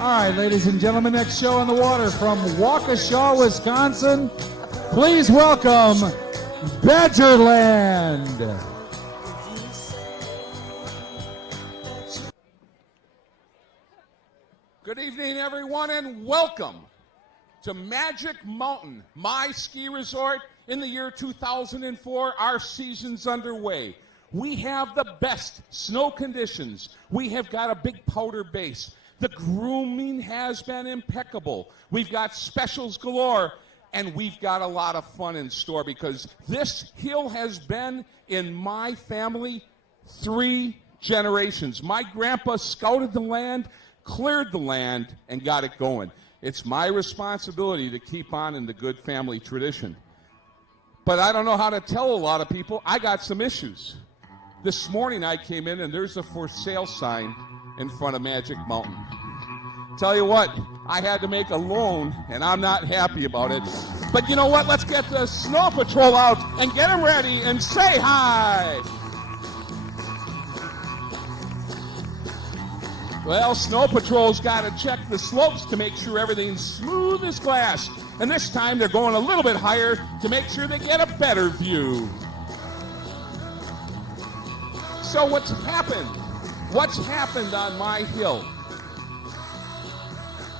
All right, ladies and gentlemen, next show on the water from Waukesha, Wisconsin. Please welcome Badgerland. Good evening, everyone, and welcome to Magic Mountain, my ski resort in the year 2004. Our season's underway. We have the best snow conditions. We have got a big powder base. The grooming has been impeccable. We've got specials galore, and we've got a lot of fun in store because this hill has been in my family 3 generations. My grandpa scouted the land, cleared the land, and got it going. It's my responsibility to keep on in the good family tradition. But I don't know how to tell a lot of people I got some issues. This morning I came in and there's a for sale sign in front of Magic Mountain. Tell you what, I had to make a loan and I'm not happy about it. But you know what? Let's get the Snow Patrol out and get them ready and say hi. Well, Snow Patrol's got to check the slopes to make sure everything's smooth as glass. And this time they're going a little bit higher to make sure they get a better view. So what's happened? What's happened on my hill?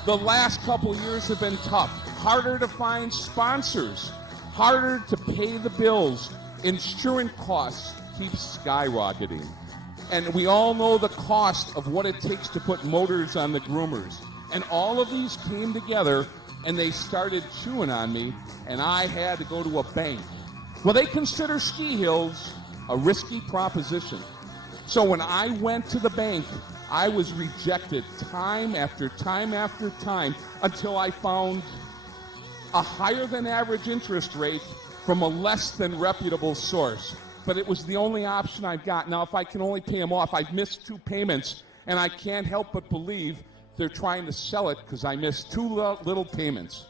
The last couple years have been tough. Harder to find sponsors. Harder to pay the bills. Insurance costs keep skyrocketing. And we all know the cost of what it takes to put motors on the groomers. And all of these came together and they started chewing on me, and I had to go to a bank. Well, they consider ski hills a risky proposition. So when I went to the bank, I was rejected time after time after time until I found a higher than average interest rate from a less than reputable source. But it was the only option I've got. Now, if I can only pay them off, I've missed 2 payments, and I can't help but believe they're trying to sell it because I missed 2 little payments.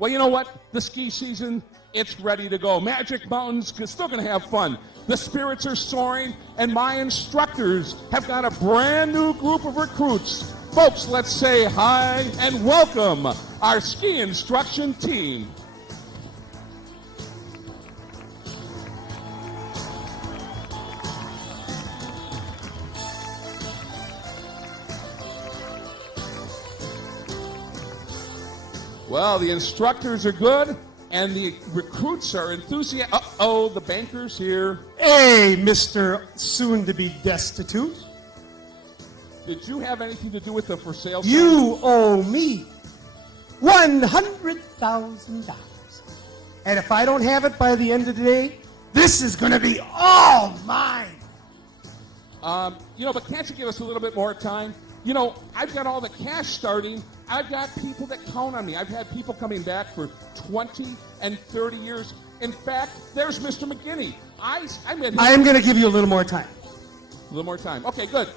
Well, you know what? The ski season, it's ready to go. Magic Mountain's still going to have fun. The spirits are soaring, and my instructors have got a brand new group of recruits. Folks, let's say hi and welcome our ski instruction team. Well, the instructors are good, and the recruits are enthusiastic. Uh-oh, the banker's here. Hey, Mr. Soon-to-be destitute. Did you have anything to do with the for sale sign? You owe me $100,000. And if I don't have it by the end of the day, this is going to be all mine. But can't you give us a little bit more time? I've got all the cash starting. I've got people that count on me. I've had people coming back for 20 and 30 years. In fact, there's Mr. McGinney. I met him. I am going to give you a little more time. A little more time. Okay, good.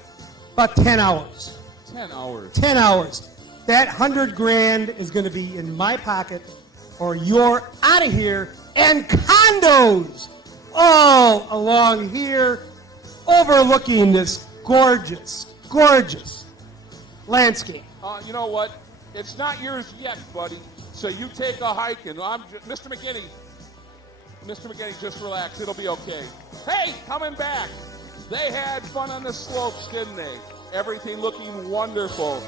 About 10 hours. 10 hours. 10 hours. That $100,000 is going to be in my pocket, or you're out of here, and condos all along here overlooking this gorgeous, gorgeous landscape. You know what? It's not yours yet, buddy. So you take a hike, and Mr. McGinney, just relax. It'll be okay. Hey, coming back. They had fun on the slopes, didn't they? Everything looking wonderful.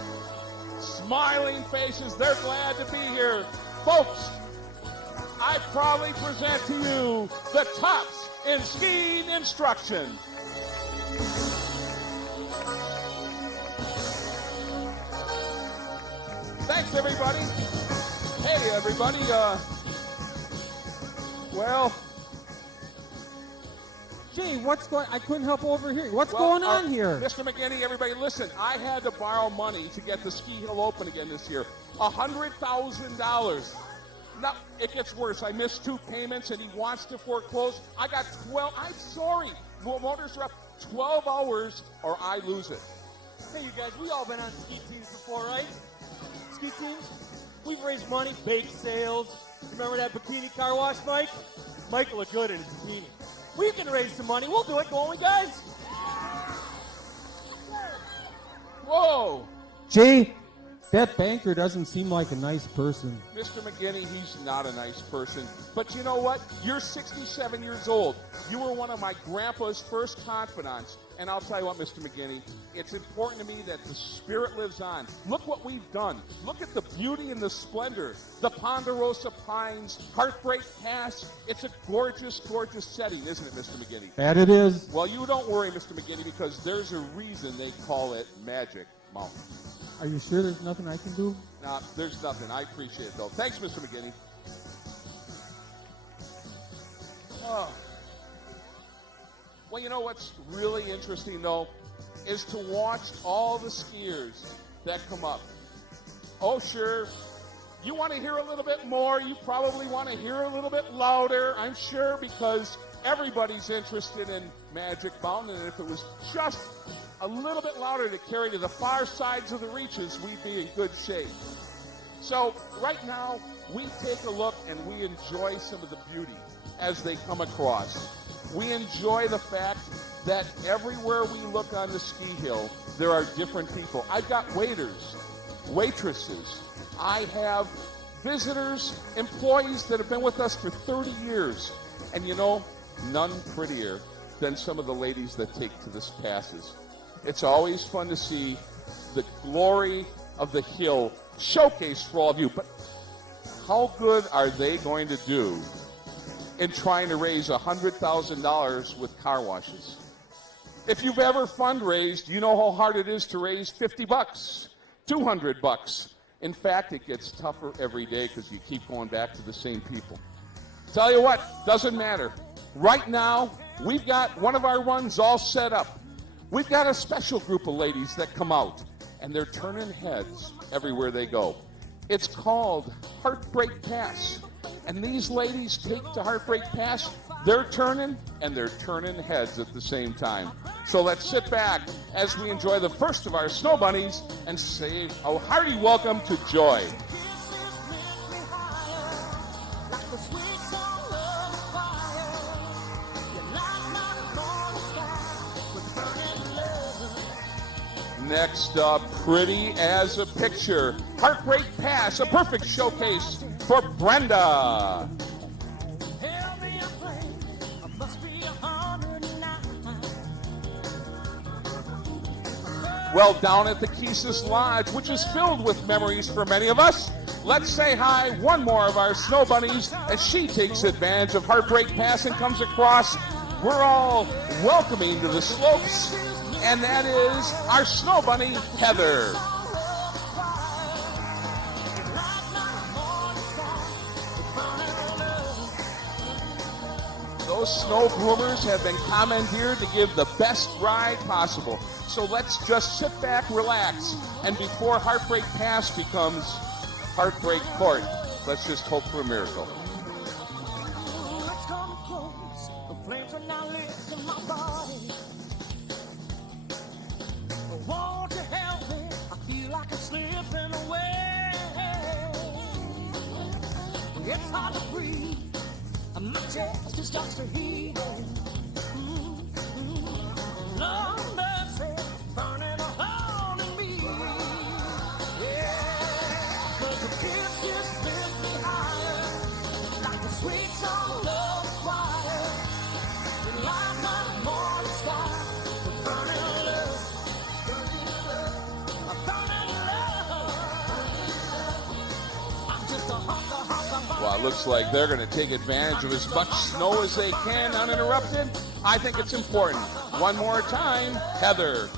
Smiling faces. They're glad to be here. Folks, I proudly present to you the tops in skiing instruction. Thanks, everybody. Hey, everybody. Gee, what's going? I couldn't help overhear. What's going on here? Mr. McGinney, everybody, listen. I had to borrow money to get the ski hill open again this year. $100,000. Now, it gets worse. I missed 2 payments, and he wants to foreclose. I got 12. I'm sorry. Motors are up 12 hours, or I lose it. Hey, you guys, we all been on ski teams before, right? Ski teams? We've raised money, bake sales. Remember that bikini car wash, Mike? Mike looked good in his bikini. We can raise some money. We'll do it, won't we, guys? Whoa. Gee, That banker doesn't seem like a nice person. Mr. McGinney, he's not a nice person. But you know what? You're 67 years old. You were one of my grandpa's first confidants. And I'll tell you what, Mr. McGinney, it's important to me that the spirit lives on. Look what we've done. Look at the beauty and the splendor. The Ponderosa Pines, Heartbreak Pass. It's a gorgeous, gorgeous setting, isn't it, Mr. McGinney? That it is. Well, you don't worry, Mr. McGinney, because there's a reason they call it Magic Mountain. Are you sure there's nothing I can do? No, there's nothing. I appreciate it, though. Thanks, Mr. McGinney. Oh. Well, you know what's really interesting, though, is to watch all the skiers that come up. Oh, sure. You want to hear a little bit more. You probably want to hear a little bit louder, I'm sure, because everybody's interested in Magic Mountain, and if it was just a little bit louder to carry to the far sides of the reaches, we'd be in good shape. So right now, we take a look and we enjoy some of the beauty as they come across. We enjoy the fact that everywhere we look on the ski hill, there are different people. I've got waiters, waitresses. I have visitors, employees that have been with us for 30 years. And you know, none prettier than some of the ladies that take to the passes. It's always fun to see the glory of the hill showcased for all of you. But how good are they going to do in trying to raise $100,000 with car washes? If you've ever fundraised, you know how hard it is to raise $50, $200. In fact, it gets tougher every day because you keep going back to the same people. Tell you what, doesn't matter. Right now, we've got one of our runs all set up. We've got a special group of ladies that come out, and they're turning heads everywhere they go. It's called Heartbreak Pass. And these ladies take to Heartbreak Pass, they're turning, and they're turning heads at the same time. So let's sit back as we enjoy the first of our snow bunnies and say a hearty welcome to Joy. Next up, pretty as a picture, Heartbreak Pass, a perfect showcase for Brenda. Well, down at the Kesis Lodge, which is filled with memories for many of us, let's say hi one more of our snow bunnies as she takes advantage of Heartbreak Pass and comes across. We're all welcoming to the slopes, and that is our snow bunny, Heather. Those snow groomers have been commandeered to give the best ride possible. So let's just sit back, relax, and before Heartbreak Pass becomes Heartbreak Court, let's just hope for a miracle. Let's come close. The flames are now lit in my body. Won't you help me? I feel like I'm slipping away. It's hard to breathe. My chest just starts to heat. Love mercy, burning a hole in me. Yeah, 'cause the kisses lift me higher, like the sweet song of fire. You light my morning star, the burning love, a burning love. I'm just a hunker. Well, it looks like they're going to take advantage of as much snow as they can uninterrupted. I think it's important. One more time, Heather.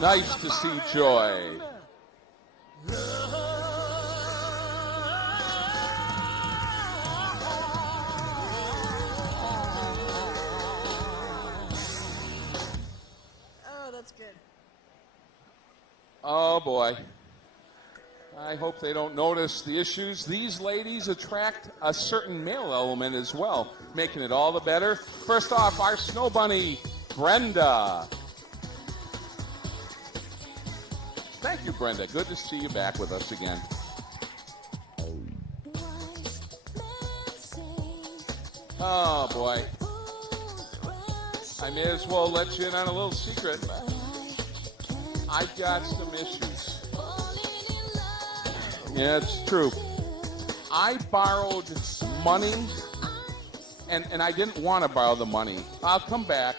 Nice to see Joy. Oh, boy. I hope they don't notice the issues. These ladies attract a certain male element as well, making it all the better. First off, our snow bunny, Brenda. Thank you, Brenda. Good to see you back with us again. Oh, boy. I may as well let you in on a little secret. I've got some issues. Yeah, it's true. I borrowed money, and I didn't want to borrow the money. I'll come back.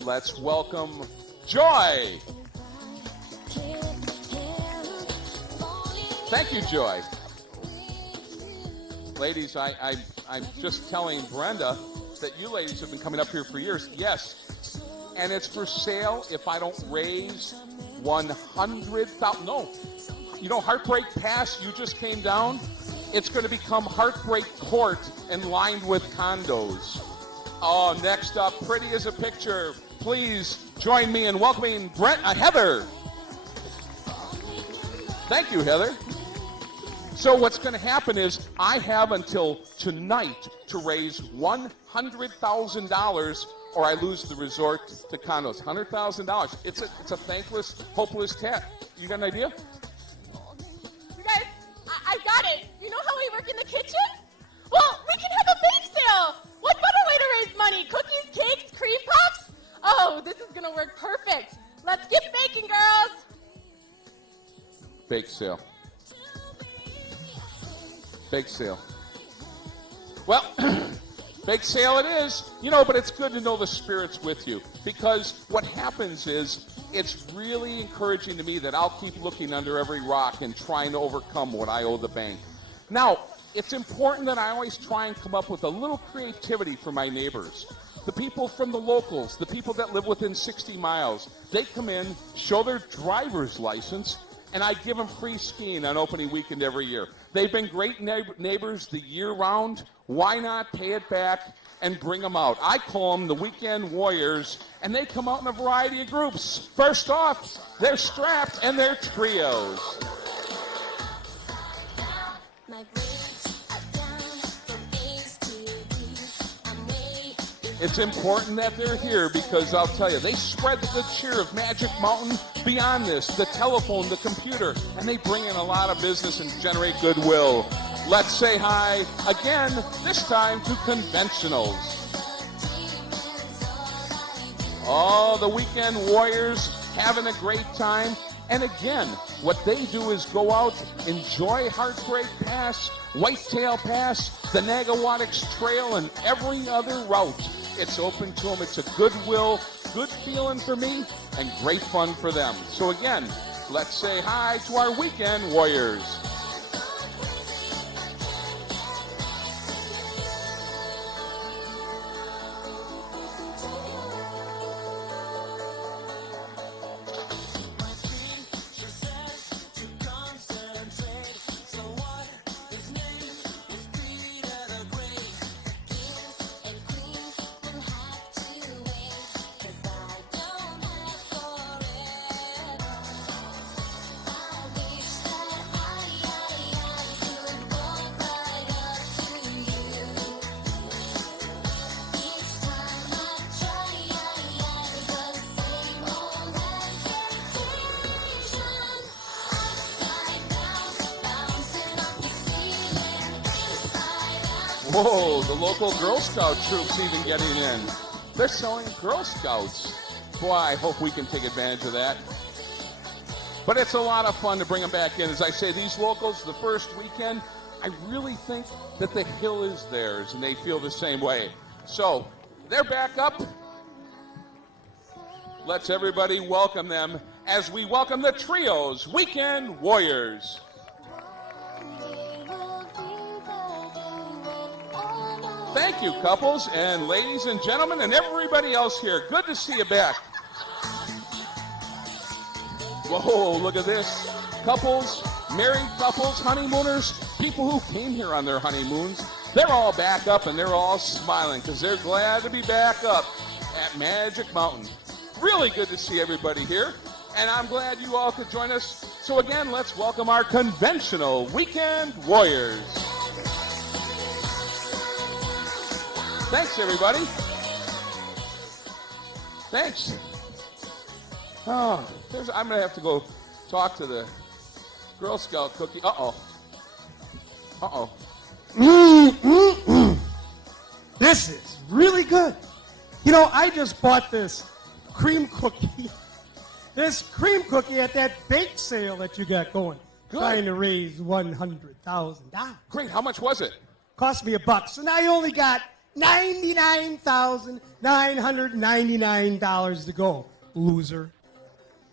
Let's welcome Joy. Thank you, Joy. Ladies, I'm just telling Brenda that you ladies have been coming up here for years. Yes, and it's for sale if I don't raise 100,000. No, you know, Heartbreak Pass, you just came down. It's going to become Heartbreak Court and lined with condos. Oh, next up, pretty as a picture. Please join me in welcoming Heather. Thank you, Heather. So what's going to happen is I have until tonight to raise $100,000 or I lose the resort to condos. $100,000. It's a thankless, hopeless task. You got an idea? You guys, I got it. You know how we work in the kitchen? Well, we can have a bake sale. What better way to raise money? Cookies, cakes, cream puffs? Oh, this is going to work perfect. Let's get baking, girls. Bake sale. Bake sale. Well, bake sale it is. You know, but it's good to know the spirit's with you. Because what happens is, it's really encouraging to me that I'll keep looking under every rock and trying to overcome what I owe the bank. Now, it's important that I always try and come up with a little creativity for my neighbors. The people from the locals, the people that live within 60 miles, they come in, show their driver's license, and I give them free skiing on opening weekend every year. They've been great neighbors the year round. Why not pay it back and bring them out? I call them the Weekend Warriors, and they come out in a variety of groups. First off, they're strapped and they're trios. It's important that they're here because I'll tell you, they spread the good cheer of Magic Mountain beyond this, the telephone, the computer, and they bring in a lot of business and generate goodwill. Let's say hi again, this time to Conventionals. Oh, the Weekend Warriors having a great time. And again, what they do is go out, enjoy Heartbreak Pass, Whitetail Pass, the Nagawattix Trail, and every other route. It's open to them. It's a goodwill, good feeling for me, and great fun for them. So again, let's say hi to our Weekend Warriors. Whoa, the local Girl Scout troops even getting in. They're selling Girl Scouts. Boy, I hope we can take advantage of that. But it's a lot of fun to bring them back in. As I say, these locals, the first weekend, I really think that the hill is theirs, and they feel the same way. So, they're back up. Let's everybody welcome them as we welcome the trios, Weekend Warriors. Thank you, couples, and ladies and gentlemen, and everybody else here. Good to see you back. Whoa, look at this. Couples, married couples, honeymooners, people who came here on their honeymoons, they're all back up and they're all smiling because they're glad to be back up at Magic Mountain. Really good to see everybody here, and I'm glad you all could join us. So again, let's welcome our conventional Weekend Warriors. Thanks, everybody. Thanks. Oh, I'm going to have to go talk to the Girl Scout cookie. Uh-oh. Uh-oh. This is really good. You know, I just bought this cream cookie. This cream cookie at that bake sale that you got going. Good. Trying to raise $100,000. Great. How much was it? Cost me $1. So now you only got $99,999 to go, loser.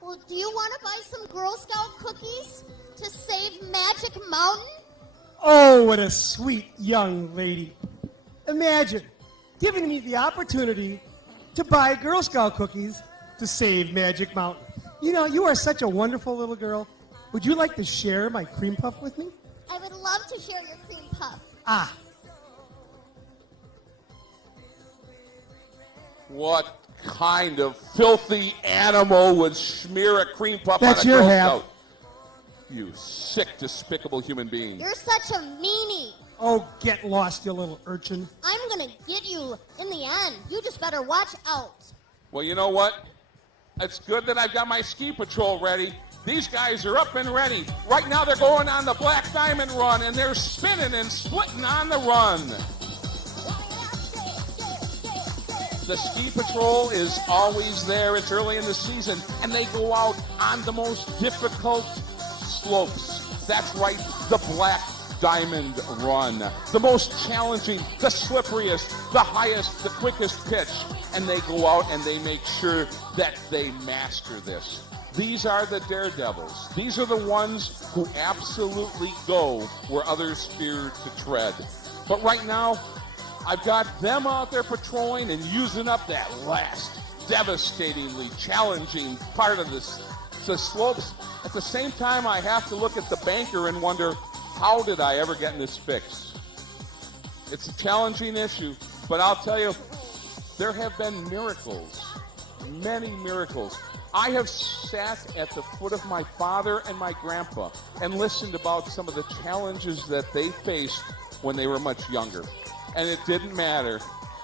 Well, do you want to buy some Girl Scout cookies to save Magic Mountain? Oh, what a sweet young lady. Imagine giving me the opportunity to buy Girl Scout cookies to save Magic Mountain. You know, you are such a wonderful little girl. Would you like to share my cream puff with me? I would love to share your cream puff. Ah, What kind of filthy animal would smear a cream puff That's on a your Girl half. Scout? You sick, despicable human being. You're such a meanie. oh, get lost, you little urchin. I'm going to get you in the end. You just better watch out. Well, you know what? It's good that I've got my ski patrol ready. These guys are up and ready. Right now they're going on the Black Diamond run, and they're spinning and splitting on the run. The ski patrol is always there. It's early in the season, and they go out on the most difficult slopes. That's right, the Black Diamond run. The most challenging, the slipperiest, the highest, the quickest pitch. And they go out and they make sure that they master this. These are the daredevils. These are the ones who absolutely go where others fear to tread. But right now, I've got them out there patrolling and using up that last devastatingly challenging part of the slopes. At the same time, I have to look at the banker and wonder, how did I ever get in this fix? It's a challenging issue, but I'll tell you, there have been miracles, many miracles. I have sat at the foot of my father and my grandpa and listened about some of the challenges that they faced when they were much younger. And it didn't matter.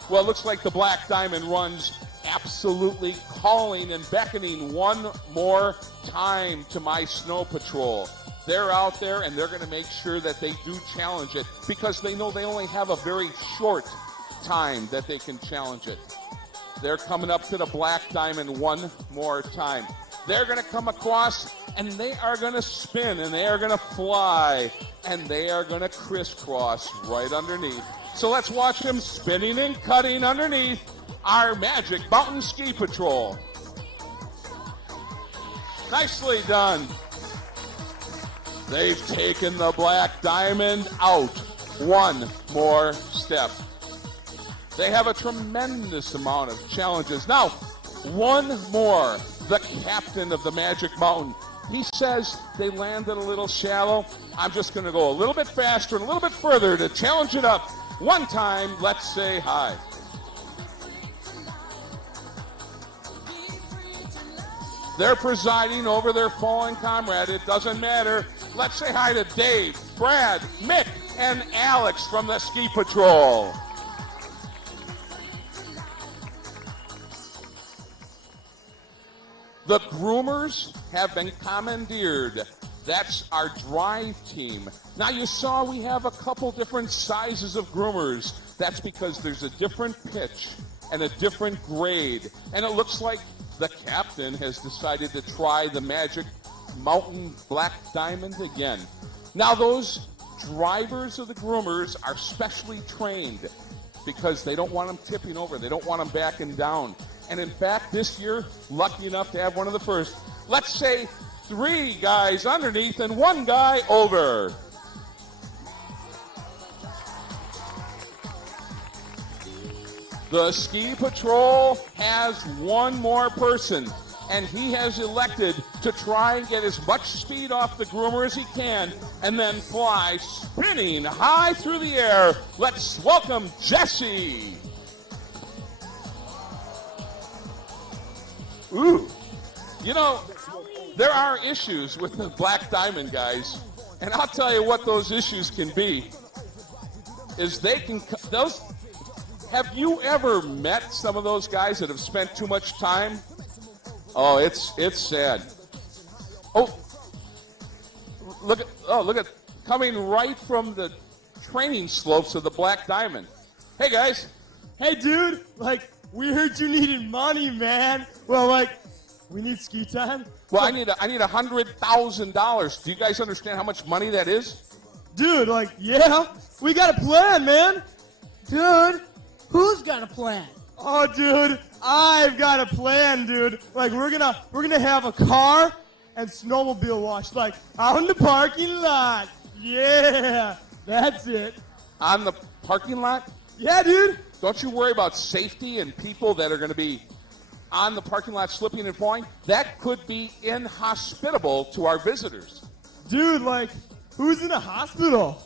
Well, it looks like the Black Diamond run's absolutely calling and beckoning one more time to my snow patrol. They're out there and they're going to make sure that they do challenge it because they know they only have a very short time that they can challenge it. They're coming up to the Black Diamond one more time. They're going to come across and they are going to spin and they are going to fly and they are going to crisscross right underneath. So let's watch them spinning and cutting underneath our Magic Mountain Ski Patrol. Nicely done. They've taken the Black Diamond out one more step. They have a tremendous amount of challenges. Now, one more. The captain of the Magic Mountain. He says they landed a little shallow. I'm just going to go a little bit faster and a little bit further to challenge it up. One time, let's say hi. They're presiding over their fallen comrade. It doesn't matter. Let's say hi to Dave, Brad, Mick, and Alex from the Ski Patrol. The groomers have been commandeered. That's our drive team. Now you saw we have a couple different sizes of groomers. That's because there's a different pitch and a different grade. And it looks like the captain has decided to try the Magic Mountain Black Diamond again. Now those drivers of the groomers are specially trained because they don't want them tipping over. They don't want them backing down. And in fact, this year, lucky enough to have one of the first, let's say 3 guys underneath and 1 guy over. The Ski Patrol has one more person, and he has elected to try and get as much speed off the groomer as he can and then fly spinning high through the air. Let's welcome Jesse. Ooh, you know, there are issues with the Black Diamond guys, and I'll tell you what those issues can be. Is they can those. Have you ever met some of those guys that have spent too much time? Oh, it's sad. Oh, Oh, look at coming right from the training slopes of the Black Diamond. Hey, guys. Hey, dude, like, we heard you needed money, man. Well, like, we need ski time. Well, I need $100,000. Do you guys understand how much money that is? Dude, like, yeah, we got a plan, man. Dude, who's got a plan? Oh, dude, I've got a plan, dude. Like, we're gonna have a car and snowmobile wash, like, out in the parking lot. Yeah, that's it. On the parking lot? Yeah, dude. Don't you worry about safety and people that are going to be on the parking lot slipping and falling? That could be inhospitable to our visitors. Dude, like, who's in a hospital?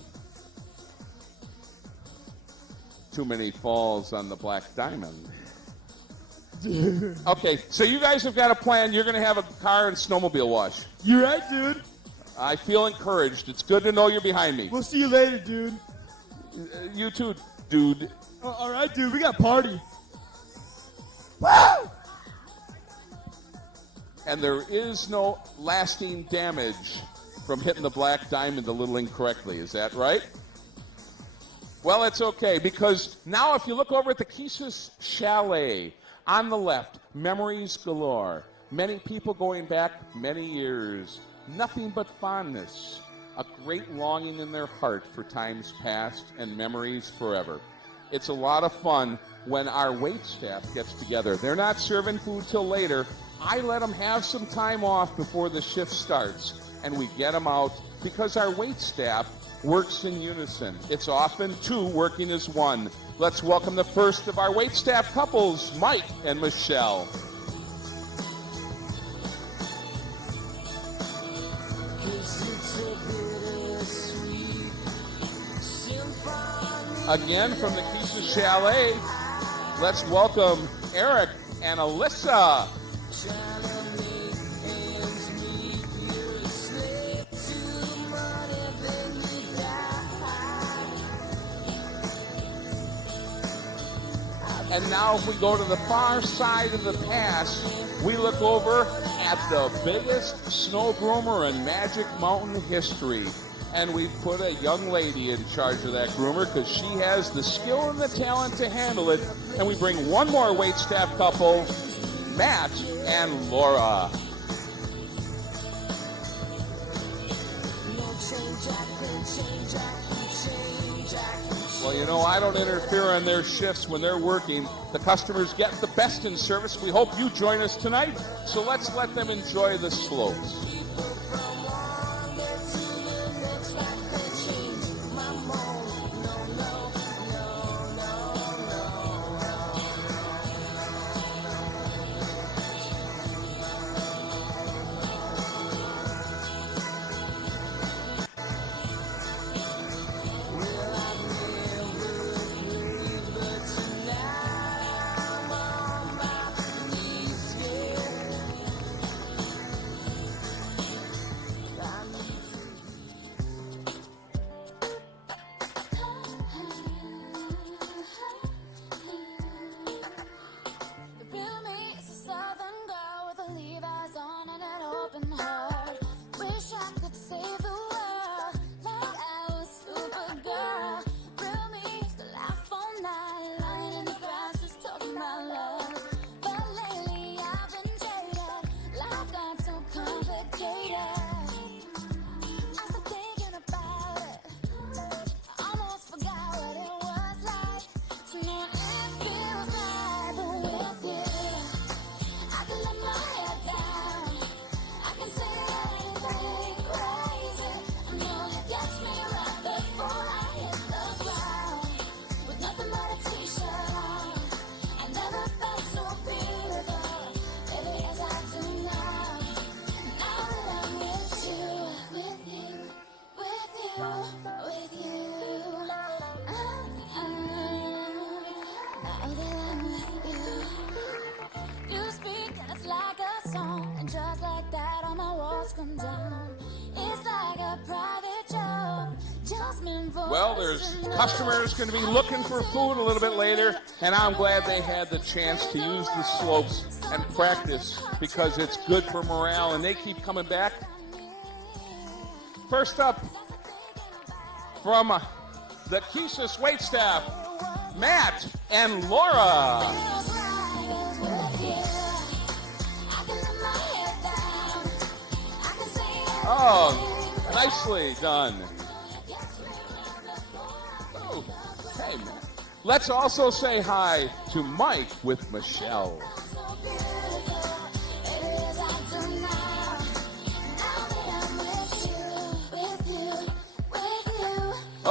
Too many falls on the Black Diamond. Dude. Okay, so you guys have got a plan. You're going to have a car and snowmobile wash. You right, dude? I feel encouraged. It's good to know you're behind me. We'll see you later, dude. You too, dude. All right, dude, we got party. Woo! And there is no lasting damage from hitting the Black Diamond a little incorrectly. Is that right? Well, it's okay, because now if you look over at the Kisses Chalet, on the left, memories galore. Many people going back many years. Nothing but fondness. A great longing in their heart for times past and memories forever. It's a lot of fun when our wait staff gets together. They're not serving food till later. I let them have some time off before the shift starts, and we get them out because our wait staff works in unison. It's often two working as one. Let's welcome the first of our wait staff couples, Mike and Michelle. Again from the Kisses Chalet, let's welcome Eric and Alyssa. And now if we go to the far side of the pass, we look over at the biggest snow groomer in Magic Mountain history. And we've put a young lady in charge of that groomer because she has the skill and the talent to handle it. And we bring one more waitstaff couple, Matt and Laura. Well, you know, I don't interfere on their shifts when they're working. The customers get the best in service. We hope you join us tonight. So let's let them enjoy the slopes. Well, there's customers going to be looking for food a little bit later, and I'm glad they had the chance to use the slopes and practice because it's good for morale, and they keep coming back. First up, from the Kesis waitstaff, Matt and Laura. Oh, nicely done. Oh, hey, man. Let's also say hi to Mike with Michelle.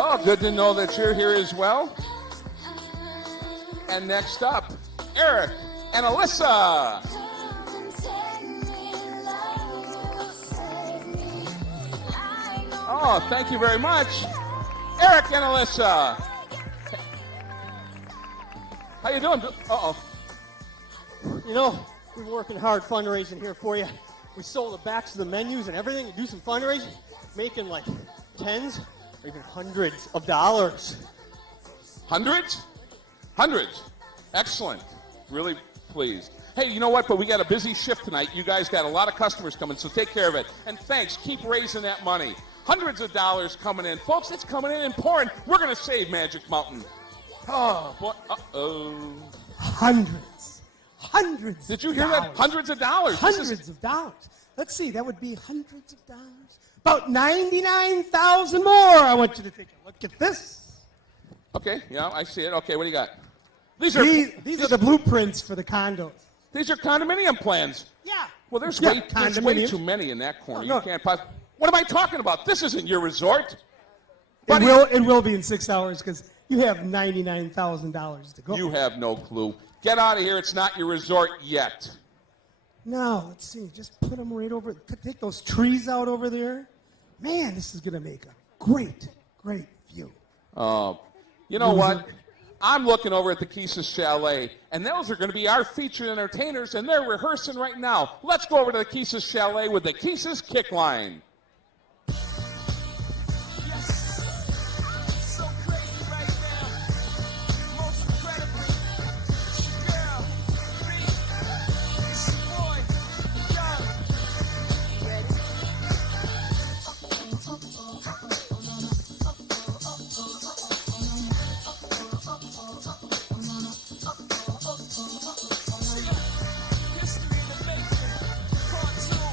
Oh, good to know that you're here as well. And next up, Eric and Alyssa. Oh, thank you very much, Eric and Alyssa. How you doing? Uh-oh. You know, we've been working hard fundraising here for you. We sold the backs of the menus and everything to do some fundraising, making like tens or even hundreds of dollars. Hundreds? Hundreds. Excellent. Really pleased. Hey, you know what? But we got a busy shift tonight. You guys got a lot of customers coming, so take care of it. And thanks. Keep raising that money. Hundreds of dollars coming in. Folks, it's coming in and pouring. We're going to save Magic Mountain. Oh, boy. Uh-oh. Hundreds. Hundreds. Did you hear that? Hundreds of dollars. Hundreds of dollars. Let's see. That would be hundreds of dollars. About 99,000 more. I want you to take a look at this. Okay, yeah, I see it. Okay, what do you got? These are the blueprints for the condos. These are condominium plans. Yeah. Well, there's Yeah, way too many in that corner. No. You can't possibly. What am I talking about? This isn't your resort. It will be in 6 hours because you have $99,000 to go. You have no clue. Get out of here. It's not your resort yet. No, let's see. Just put them right over. Take those trees out over there. Man, this is going to make a great, great view. You know what? I'm looking over at the Kesis Chalet, and those are going to be our featured entertainers, and they're rehearsing right now. Let's go over to the Kesis Chalet with the Kesis Kick Line.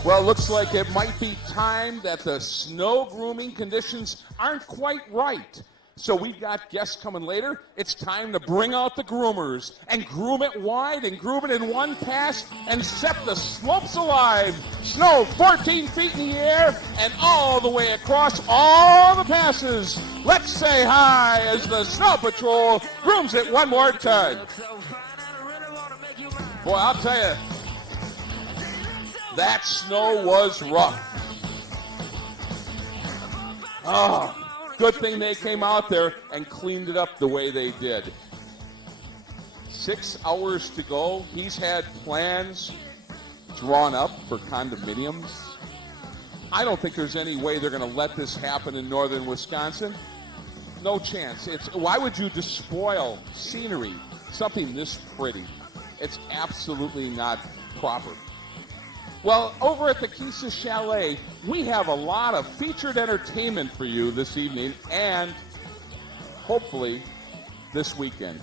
Well, looks like it might be time that the snow grooming conditions aren't quite right. So we've got guests coming later. It's time to bring out the groomers and groom it wide and groom it in one pass and set the slopes alive. Snow 14 feet in the air and all the way across all the passes. Let's say hi as the Snow Patrol grooms it one more time. Boy, I'll tell you, that snow was rough. Oh, good thing they came out there and cleaned it up the way they did. 6 hours to go. He's had plans drawn up for condominiums. I don't think there's any way they're going to let this happen in northern Wisconsin. No chance. Why would you despoil scenery, something this pretty? It's absolutely not proper. Well, over at the Kesis Chalet, we have a lot of featured entertainment for you this evening and hopefully this weekend.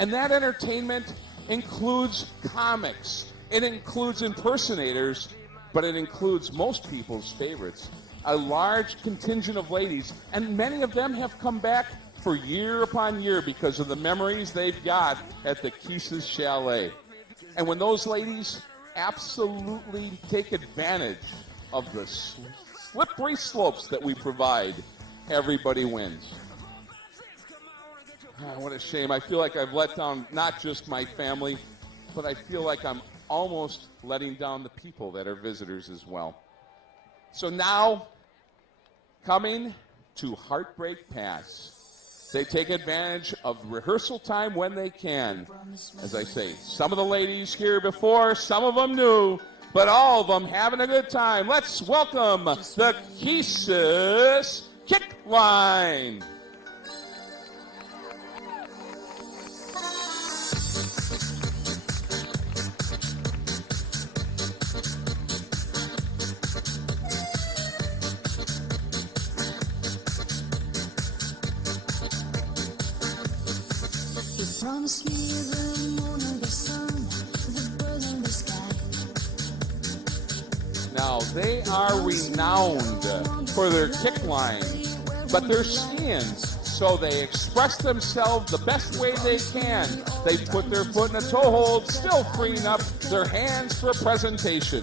And that entertainment includes comics. It includes impersonators, but it includes most people's favorites. A large contingent of ladies, and many of them have come back for year upon year because of the memories they've got at the Kesis Chalet. And when those ladies absolutely take advantage of the slippery slopes that we provide, everybody wins. What a shame. I feel like I've let down not just my family, but I feel like I'm almost letting down the people that are visitors as well. So now, coming to Heartbreak Pass. They take advantage of rehearsal time when they can. As I say, some of the ladies here before, some of them new, but all of them having a good time. Let's welcome the Kesis Kick Line. promise me the moon and the sun, the birds in the sky. Now, they are renowned for their kick line, but they're skians, so they express themselves the best way they can. They put their foot in a toe hold, still freeing up their hands for presentation.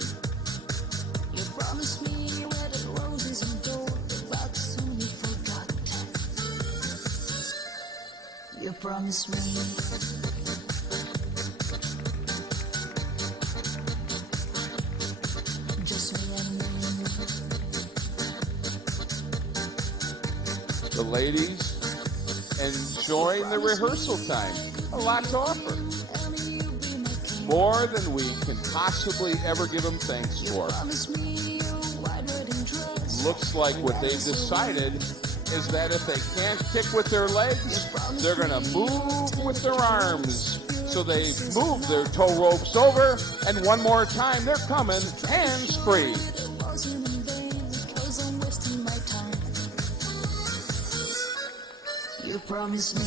You promise me red roses and gold, but soon you forgot. You promise me. Just me and you. The ladies enjoying the rehearsal time. A lot to offer. More than we can possibly ever give them thanks for. Looks like what they've decided is that if they can't kick with their legs, they're going to move with their arms. So they move their toe ropes over, and one more time they're coming hands free. You promise me.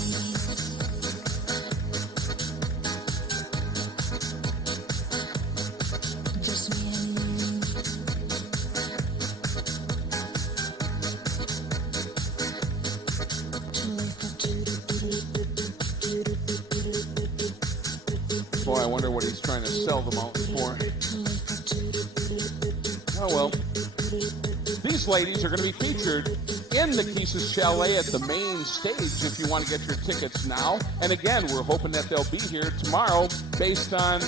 Just me and you. Boy, I wonder what he's trying to sell the mountain for. Oh well. These ladies are going to be featured in the Keese's Chalet at the main stage if you want to get your tickets now. And again, we're hoping that they'll be here tomorrow based on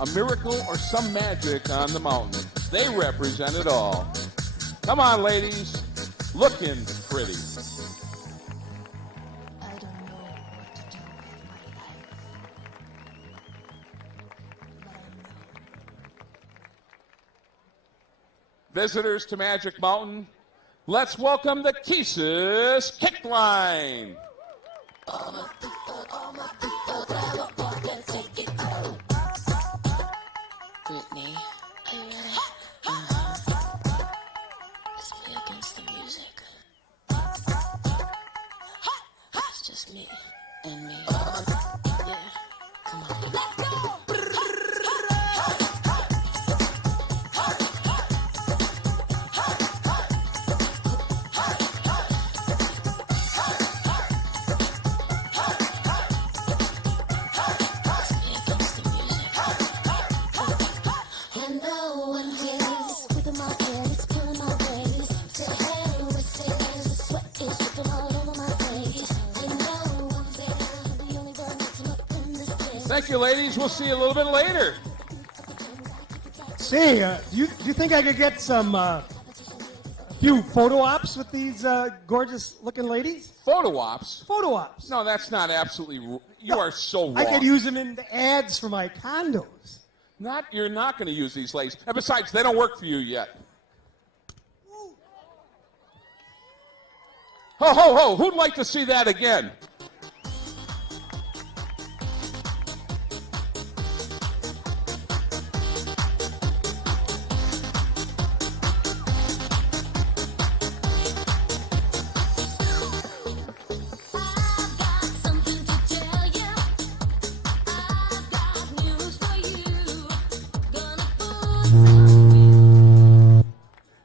a miracle or some magic on the mountain. They represent it all. Come on, ladies. Looking pretty. I don't know what to do with my life. But I know. Visitors to Magic Mountain, let's welcome the Keese's Kick Line. Brittany, are you ready? It's me against the music. It's just me and me. Yeah, come on. Let's go! Thank you, ladies. We'll see you a little bit later. See, do you think I could get some a few photo ops with these gorgeous-looking ladies? Photo ops? Photo ops. No, that's not absolutely. You are so wrong. I could use them in the ads for my condos. You're not going to use these ladies. And besides, they don't work for you yet. Ho, ho, ho. Who'd like to see that again?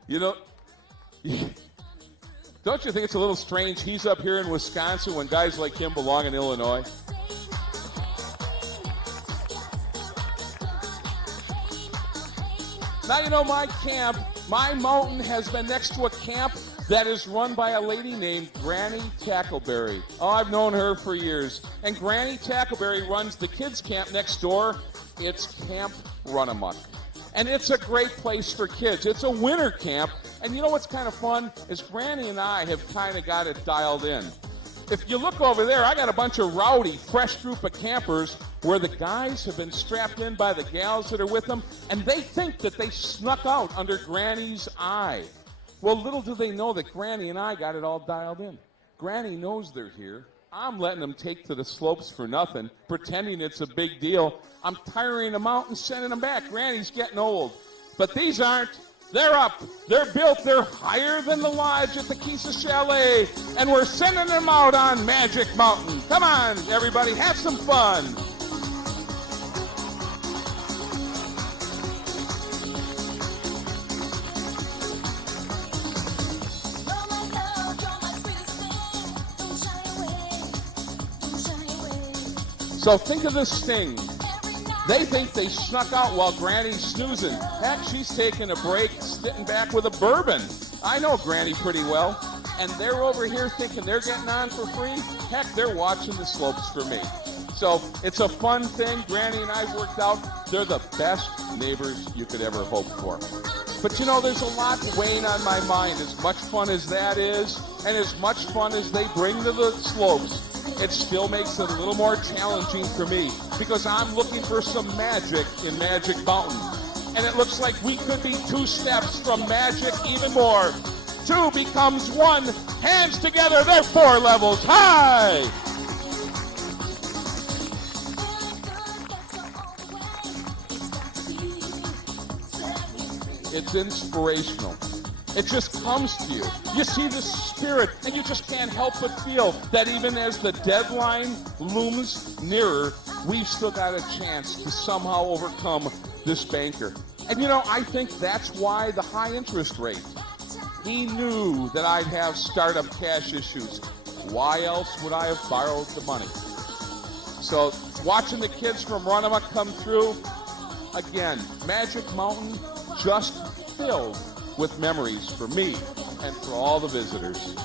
You know, don't you think it's a little strange he's up here in Wisconsin when guys like him belong in Illinois? Now, you know, my camp, my mountain has been next to a camp that is run by a lady named Granny Tackleberry. Oh, I've known her for years. And Granny Tackleberry runs the kids' camp next door. It's Camp Runamuck. And it's a great place for kids. It's a winter camp. And you know what's kind of fun is Granny and I have kind of got it dialed in. If you look over there, I got a bunch of rowdy, fresh group of campers where the guys have been strapped in by the gals that are with them, and they think that they snuck out under Granny's eye. Well, little do they know that Granny and I got it all dialed in. Granny knows they're here. I'm letting them take to the slopes for nothing, pretending it's a big deal. I'm tiring them out and sending them back. Granny's getting old. But these aren't They're up. They're built. They're higher than the lodge at the Kisa Chalet. And we're sending them out on Magic Mountain. Come on, everybody. Have some fun. So think of this sting. They think they snuck out while Granny's snoozing. Heck, she's taking a break, sitting back with a bourbon. I know Granny pretty well. And they're over here thinking they're getting on for free. Heck, they're watching the slopes for me. So it's a fun thing. Granny and I worked out. They're the best neighbors you could ever hope for. But you know, there's a lot weighing on my mind. As much fun as that is, and as much fun as they bring to the slopes, it still makes it a little more challenging for me because I'm looking for some magic in Magic Mountain. And it looks like we could be 2 steps from magic even more. 2 becomes 1. Hands together, they're 4 levels high. It's inspirational. It just comes to you. You see the spirit, and you just can't help but feel that even as the deadline looms nearer, we've still got a chance to somehow overcome this banker. And you know, I think that's why the high interest rate. He knew that I'd have startup cash issues. Why else would I have borrowed the money? So watching the kids from Runamuck come through, again, Magic Mountain just filled with memories for me and for all the visitors.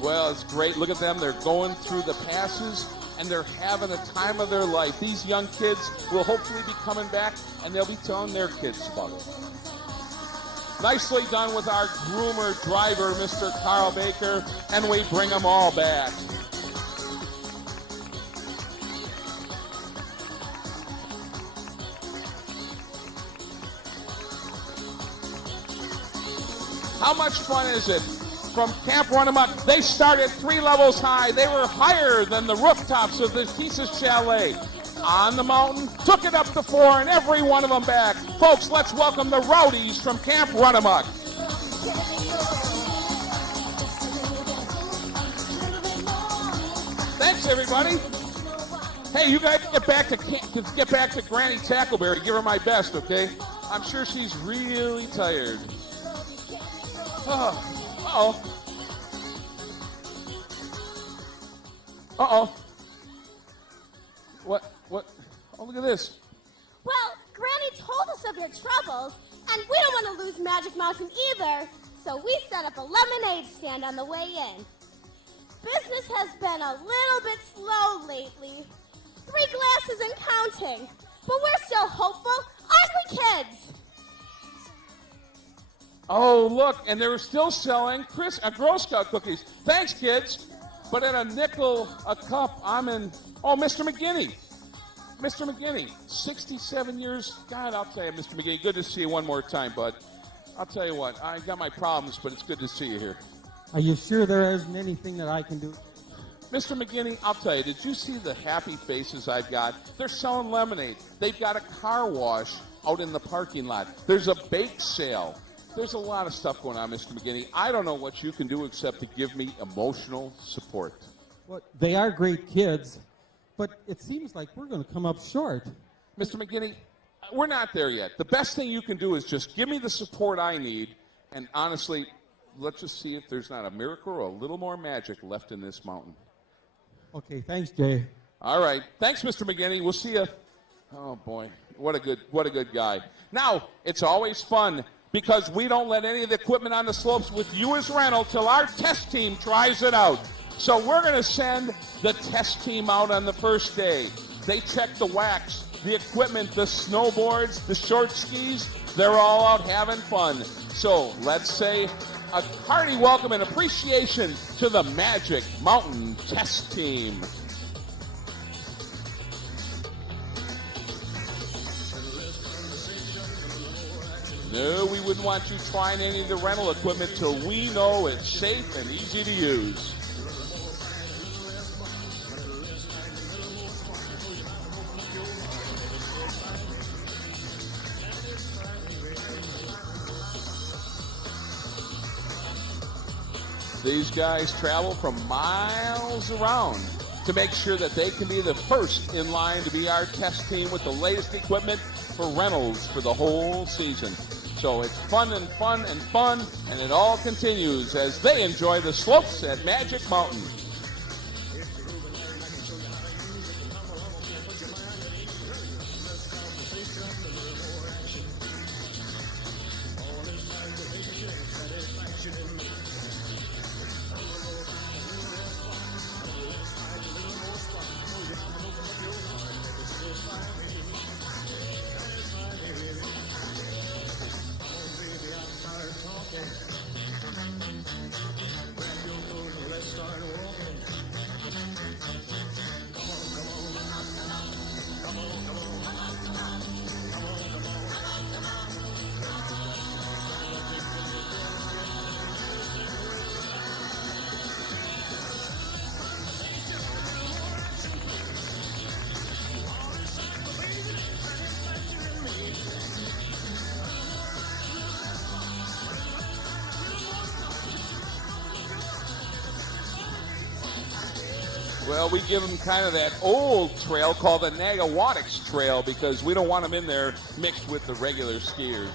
Well, it's great. Look at them. They're going through the passes, and they're having a time of their life. These young kids will hopefully be coming back, and they'll be telling their kids about it. Nicely done with our groomer driver, Mr. Carl Baker, and we bring them all back. How much fun is it? From Camp Runamuck, they started 3 levels high. They were higher than the rooftops of the Kisa Chalet. On the mountain, took it up to 4, and every one of them back. Folks, let's welcome the Rowdies from Camp Runamuck. Thanks, everybody. Hey, you guys get back to Granny Tackleberry. Give her my best, okay? I'm sure she's really tired. Uh-oh. Uh-oh. What? Oh, look at this. Well, Granny told us of your troubles, and we don't want to lose Magic Mountain either, so we set up a lemonade stand on the way in. Business has been a little bit slow lately. 3 glasses and counting, but we're still hopeful, aren't we, kids? Oh, look, and they were still selling Girl Scout cookies. Thanks, kids. But at a nickel a cup, I'm in... Oh, Mr. McGinney. Mr. McGinney, 67 years. God, I'll tell you, Mr. McGinney, good to see you one more time, bud. I'll tell you what, I got my problems, but it's good to see you here. Are you sure there isn't anything that I can do? Mr. McGinney, I'll tell you, did you see the happy faces I've got? They're selling lemonade. They've got a car wash out in the parking lot. There's a bake sale. There's a lot of stuff going on, Mr. McGinney. I don't know what you can do except to give me emotional support. Well, they are great kids, but it seems like we're going to come up short. Mr. McGinney, we're not there yet. The best thing you can do is just give me the support I need, and honestly, let's just see if there's not a miracle or a little more magic left in this mountain. Okay, thanks, Jay. All right. Thanks, Mr. McGinney. We'll see you. Oh, boy. What a good guy. Now, it's always fun because we don't let any of the equipment on the slopes with you as rental till our test team tries it out. So we're going to send the test team out on the first day. They check the wax, the equipment, the snowboards, the short skis. They're all out having fun. So let's say a hearty welcome and appreciation to the Magic Mountain Test Team. No, we wouldn't want you trying any of the rental equipment till we know it's safe and easy to use. These guys travel from miles around to make sure that they can be the first in line to be our test team with the latest equipment for rentals for the whole season. So it's fun and fun and fun, and it all continues as they enjoy the slopes at Magic Mountain. Well, we give them kind of that old trail called the Nagawatics Trail because we don't want them in there mixed with the regular skiers.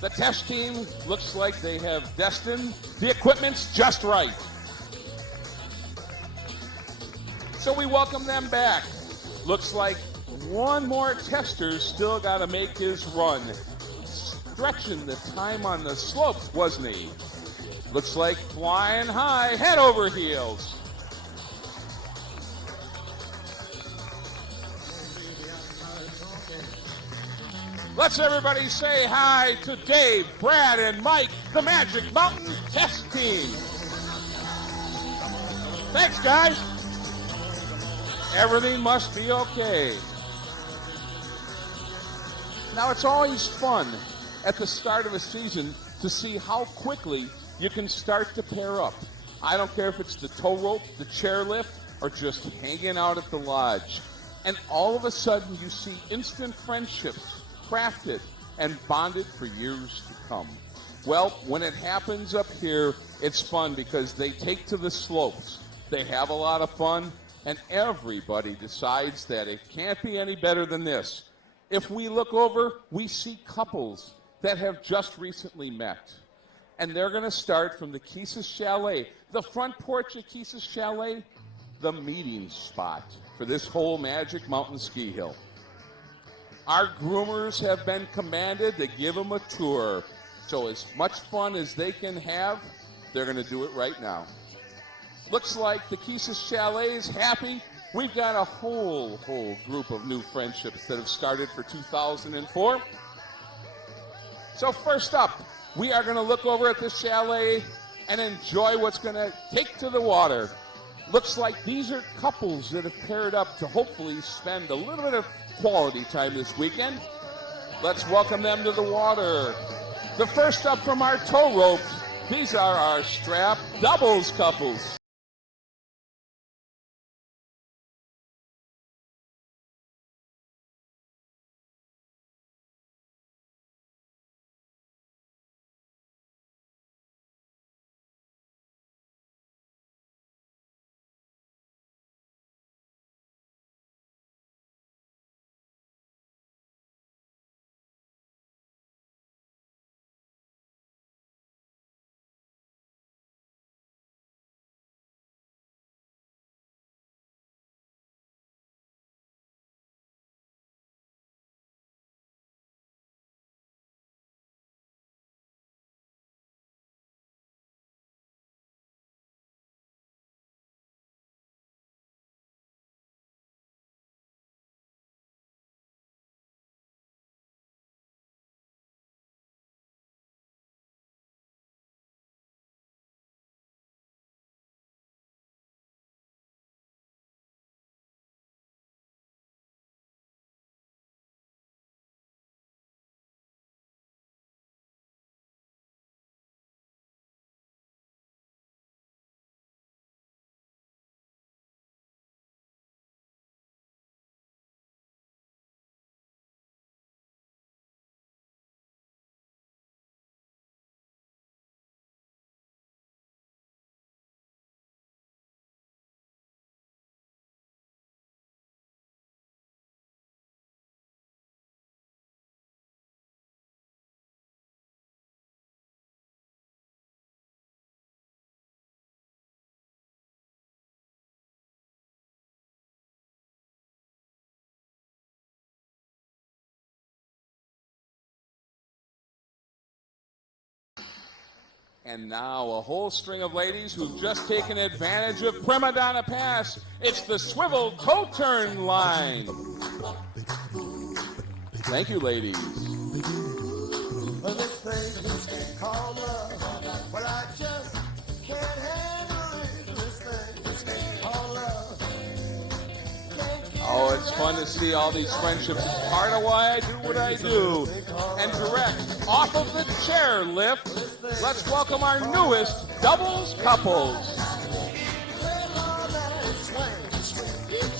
The test team looks like they have destined the equipment's just right. So we welcome them back. Looks like one more tester's still got to make his run. Stretching the time on the slopes, wasn't he? Looks like flying high, head over heels. Let's everybody say hi to Dave, Brad, and Mike, the Magic Mountain Test Team. Thanks, guys. Everything must be okay. Now, it's always fun at the start of a season to see how quickly you can start to pair up. I don't care if it's the tow rope, the chairlift, or just hanging out at the lodge. And all of a sudden, you see instant friendships crafted and bonded for years to come. Well, when it happens up here, it's fun because they take to the slopes. They have a lot of fun, and everybody decides that it can't be any better than this. If we look over, we see couples that have just recently met. And they're going to start from the Kesis Chalet, the front porch of Kesis Chalet, the meeting spot for this whole Magic Mountain ski hill. Our groomers have been commanded to give them a tour. So as much fun as they can have, they're going to do it right now. Looks like the Kesis Chalet is happy. We've got a whole group of new friendships that have started for 2004. So first up, we are going to look over at the chalet and enjoy what's going to take to the water. Looks like these are couples that have paired up to hopefully spend a little bit of quality time this weekend. Let's welcome them to the water. The first up from our tow ropes, these are our strap doubles couples. And now a whole string of ladies who've just taken advantage of Prima Donna Pass. It's the swivel toe turn line. Thank you, ladies. Well, this thing called love. Well, I just can't handle it. This thing called love. Oh, it's fun to see all these friendships. It's part of why I do what I do. And direct off of the chair lift, let's welcome our newest doubles couples.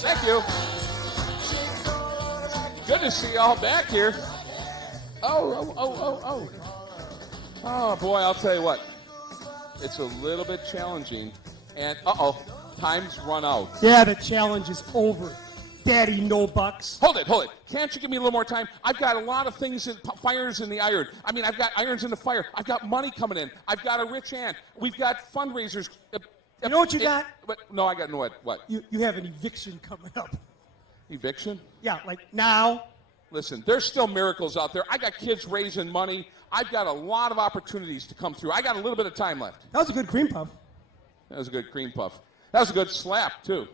Thank you. Good to see y'all back here. Oh, boy, I'll tell you what. It's a little bit challenging. And, time's run out. Yeah, the challenge is over. Daddy no bucks. Hold it. Can't you give me a little more time? I've got a lot of things, fires in the iron. I mean, I've got irons in the fire. I've got money coming in. I've got a rich aunt. We've got fundraisers. You know what you got? No, I got what? You have an eviction coming up. Eviction? Yeah, like now. Listen, there's still miracles out there. I got kids raising money. I've got a lot of opportunities to come through. I got a little bit of time left. That was a good cream puff. That was a good cream puff. That was a good slap, too.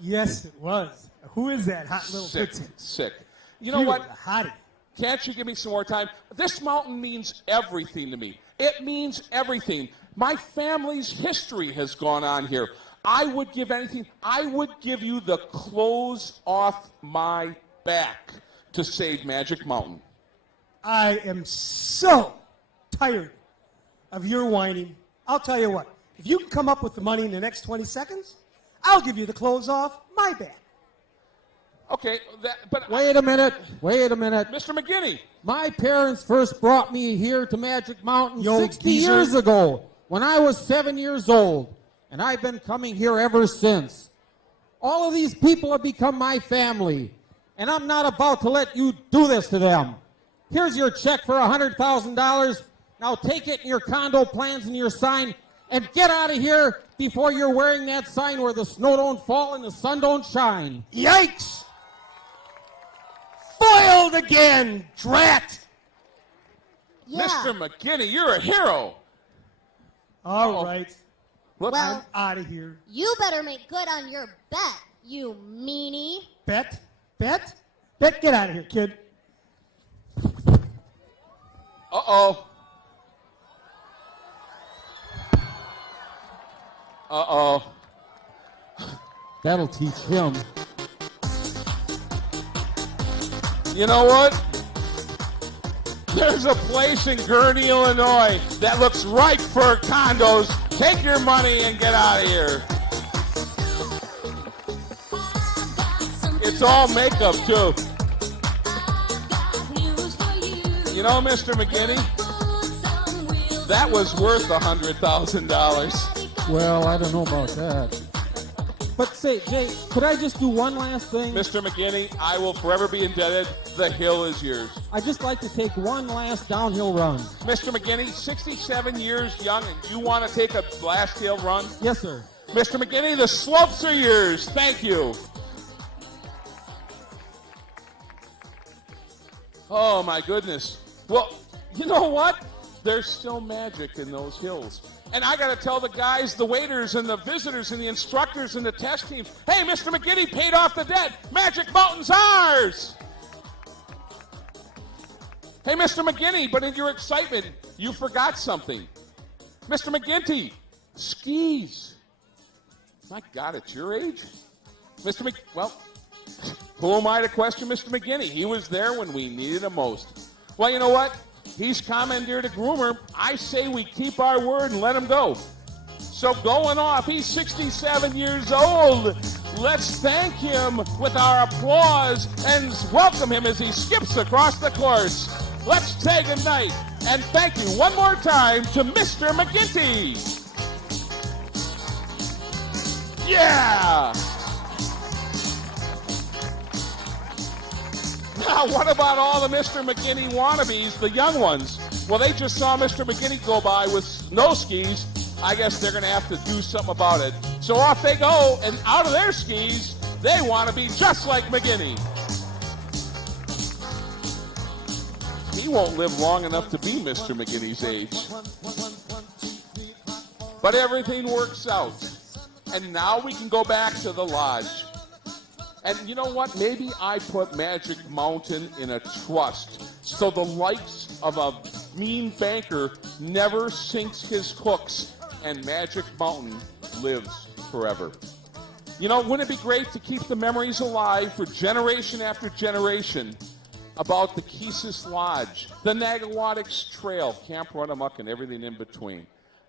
Yes, it was. Who is that hot little tootsie? Sick. You know what? Hottie. Can't you give me some more time? This mountain means everything to me. It means everything. My family's history has gone on here. I would give anything. I would give you the clothes off my back to save Magic Mountain. I am so tired of your whining. I'll tell you what. If you can come up with the money in the next 20 seconds, I'll give you the clothes off my back. Okay, but... Wait a minute. Mr. McGinney. My parents first brought me here to Magic Mountain Yo, 60 geezer. years ago when I was 7 years old, and I've been coming here ever since. All of these people have become my family, and I'm not about to let you do this to them. Here's your check for $100,000. Now take it in your condo plans and your sign and get out of here before you're wearing that sign where the snow don't fall and the sun don't shine. Yikes! Foiled again, drat! Yeah. Mr. McGinney, you're a hero. All right. Look, Well- I'm out of here. You better make good on your bet, you meanie. Bet? Bet? Bet, get out of here, kid. Uh-oh. That'll teach him. You know what? There's a place in Gurney, Illinois that looks ripe for condos. Take your money and get out of here. It's all makeup, too. You know, Mr. McGinney, that was worth $100,000. Well, I don't know about that. But say, Jay, could I just do one last thing? Mr. McGinney, I will forever be indebted. The hill is yours. I'd just like to take one last downhill run. Mr. McGinney, 67 years young, and you want to take a last hill run? Yes, sir. Mr. McGinney, the slopes are yours. Thank you. Oh, my goodness. Well, you know what? There's still magic in those hills. And I got to tell the guys, the waiters and the visitors and the instructors and the test teams, hey, Mr. McGinney paid off the debt. Magic Mountain's ours. Hey, Mr. McGinney, but in your excitement, you forgot something. Mr. McGinty, skis. My God, at your age? Well, who am I to question Mr. McGinney? He was there when we needed him most. Well, you know what? He's commandeered a groomer. I say we keep our word and let him go. So going off, he's 67 years old. Let's thank him with our applause and welcome him as he skips across the course. Let's say goodnight and thank you one more time to Mr. McGinty. Yeah! Now, what about all the Mr. McGinney wannabes, the young ones? Well, they just saw Mr. McGinney go by with no skis. I guess they're going to have to do something about it. So off they go, and out of their skis, they want to be just like McGinney. He won't live long enough to be Mr. McGinney's age. But everything works out. And now we can go back to the lodge. And you know what? Maybe I put Magic Mountain in a trust so the likes of a mean banker never sinks his hooks and Magic Mountain lives forever. You know, wouldn't it be great to keep the memories alive for generation after generation about the Kesis Lodge, the Nagawadix Trail, Camp Run Amok, and everything in between?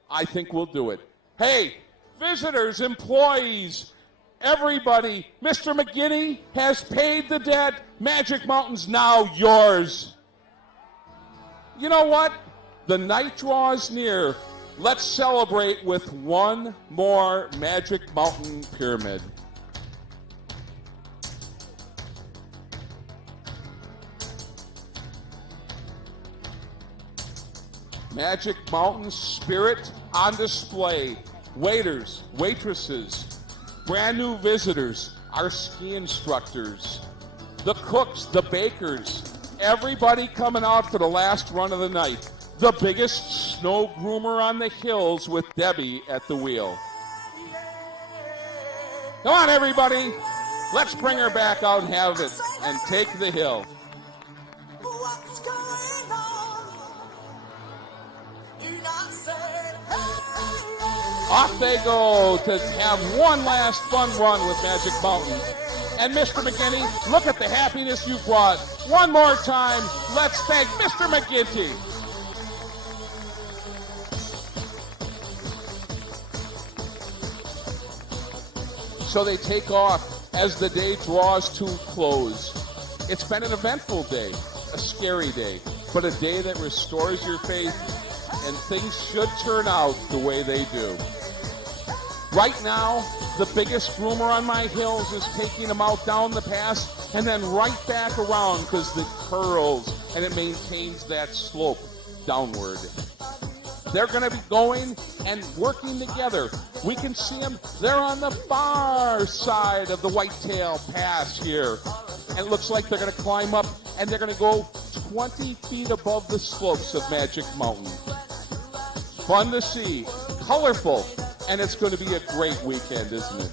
I think we'll do it. Hey, visitors, employees, everybody, Mr. McGinney has paid the debt. Magic Mountain's now yours. You know what? The night draws near. Let's celebrate with one more Magic Mountain Pyramid. Magic Mountain spirit on display. Waiters, waitresses, brand new visitors, our ski instructors, the cooks, the bakers, everybody coming out for the last run of the night. The biggest snow groomer on the hills with Debbie at the wheel. Come on, everybody. Let's bring her back out and have it and take the hill. What's going on? You not say, Off they go to have one last fun run with Magic Mountain. And Mr. McGinney, look at the happiness you brought. One more time, let's thank Mr. McGinty. So they take off as the day draws to close. It's been an eventful day, a scary day, but a day that restores your faith, and things should turn out the way they do. Right now, the biggest groomer on my hills is taking them out down the pass and then right back around because it curls and it maintains that slope downward. They're going to be going and working together. We can see them. They're on the far side of the Whitetail Pass here. And it looks like they're going to climb up and they're going to go 20 feet above the slopes of Magic Mountain. Fun to see, colorful, and it's going to be a great weekend, isn't it?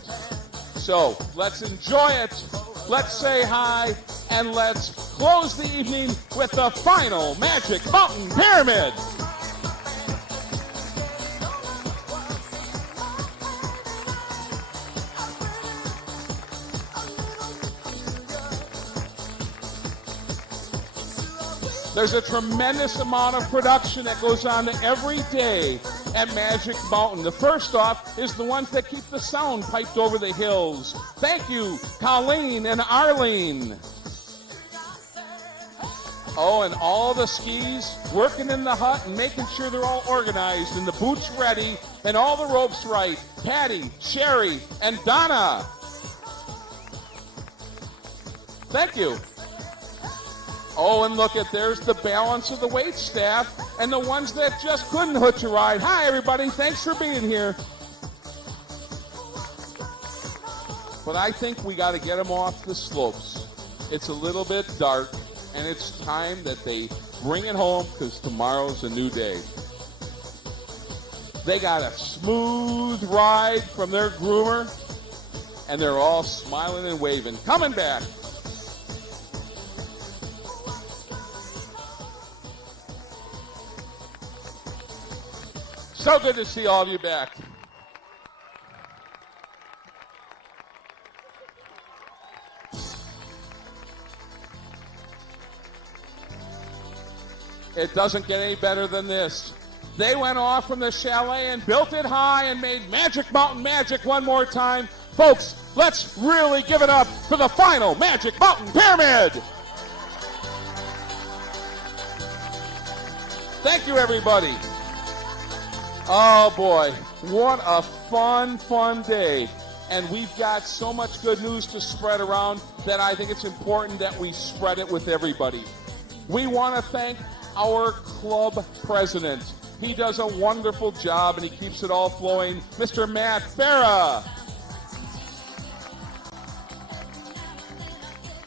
So let's enjoy it. Let's say hi, and let's close the evening with the final Magic Mountain Pyramid. There's a tremendous amount of production that goes on every day at Magic Mountain. The first off is the ones that keep the sound piped over the hills. Thank you, Colleen and Arlene. Oh, and all the skis working in the hut and making sure they're all organized and the boots ready and all the ropes right. Patty, Sherry, and Donna. Thank you. Oh, and look at, there's the balance of the wait staff and the ones that just couldn't hitch a ride. Hi, everybody. Thanks for being here. But I think we got to get them off the slopes. It's a little bit dark, and it's time that they bring it home because tomorrow's a new day. They got a smooth ride from their groomer, and they're all smiling and waving. Coming back. So good to see all of you back. It doesn't get any better than this. They went off from the chalet and built it high and made Magic Mountain magic one more time. Folks, let's really give it up for the final Magic Mountain Pyramid. Thank you, everybody. Oh, boy. What a fun, fun day. And we've got so much good news to spread around that I think it's important that we spread it with everybody. We want to thank our club president. He does a wonderful job, and he keeps it all flowing. Mr. Matt Farah.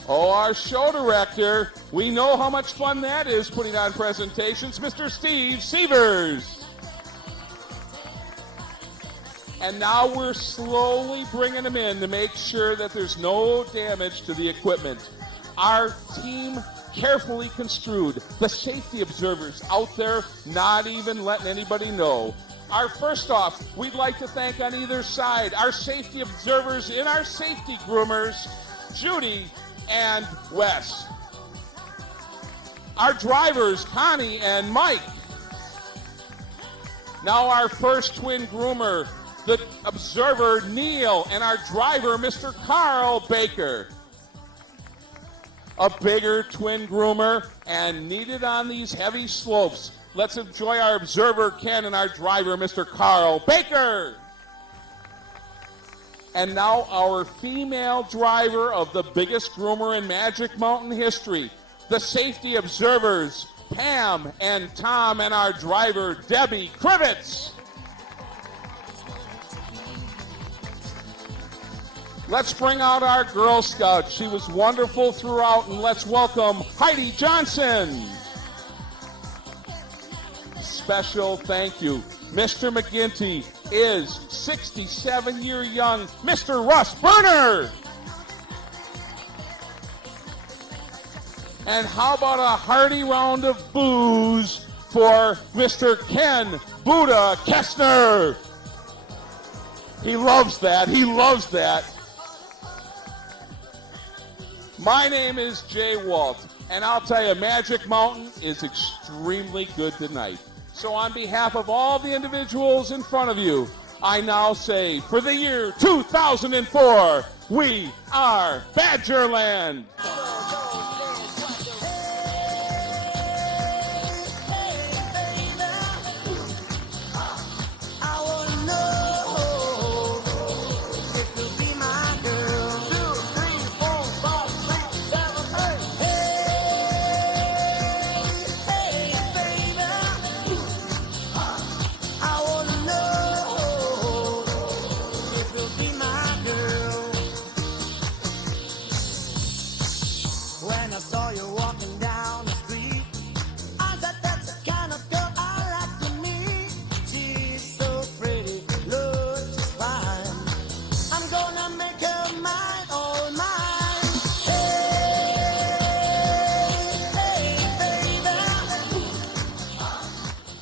Oh, our show director. We know how much fun that is putting on presentations. Mr. Steve Sievers. And now we're slowly bringing them in to make sure that there's no damage to the equipment. Our team carefully construed the safety observers out there, not even letting anybody know. First off, we'd like to thank on either side our safety observers in our safety groomers, Judy and Wes. Our drivers, Connie and Mike. Now our first twin groomer, the observer, Neil, and our driver, Mr. Carl Baker. A bigger twin groomer and needed on these heavy slopes. Let's enjoy our observer, Ken, and our driver, Mr. Carl Baker. And now our female driver of the biggest groomer in Magic Mountain history, the safety observers, Pam and Tom, and our driver, Debbie Krivitz. Let's bring out our Girl Scout. She was wonderful throughout, and let's welcome Heidi Johnson. Special thank you. Mr. McGinty is 67-year young Mr. Russ Burner. And how about a hearty round of boos for Mr. Ken Buddha Kestner? He loves that. He loves that. My name is Jay Walt, and I'll tell you, Magic Mountain is extremely good tonight. So on behalf of all the individuals in front of you, I now say, for the year 2004, we are Badgerland.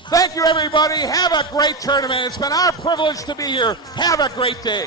Thank you, everybody. Have a great tournament. It's been our privilege to be here. Have a great day.